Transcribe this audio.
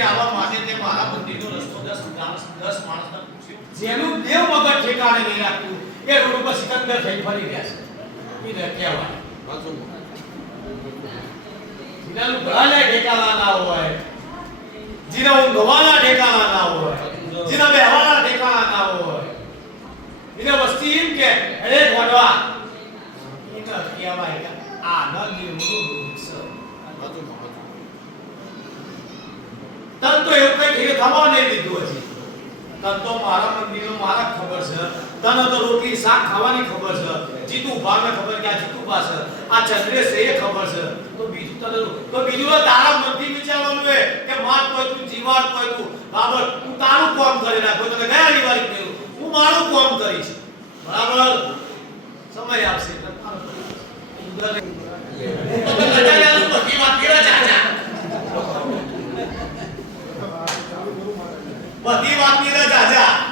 મંદિરે આવવા માટે તે મારા મંદિરનો રસ્તો 10 માણસને પૂછ્યો. જેનું દેવ મગજ ઠેકાણે નહીં રાખતું એ રોડ ઉપર સિકંદર થઈ ફરી રહ્યા છે. ઈ ને કહેવાય જીનાનું ગળાને ઠેકાણા ના હોય, જીના ઊંઘવાના ઠેકાણા ના હોય, જીના બેહવાના ઠેકાણા ના હોય, એને વસ્તી એમ કે અરે ગોડવા એને કહેવાય કે આ નલિયું વૃક્ષ તન તો એવું કઈ ઠેકે થવા નહીં દીધું હજી. તન તો મારા મંદિરનો મારા ખબર છે, તને તો રોટલી શાક ખાવાની ખબર છે, જીતુ ભાને ખબર કે આ જીતુ પાસે આ ચંદ્રેશ એ ખબર છે, તો બીજું તને તો બીજું તારા મનથી વિચારવાનું હે કે માર તોય તું જીવાત તોય તું બરાબર તું તારું કામ કરી નાખ. તને ગયા દિવાળી કહ્યું હું મારું કામ કરીશ બરાબર. સમય આવશે તો બધી વાત કેવા ચાચા બધી વાત ની રાજા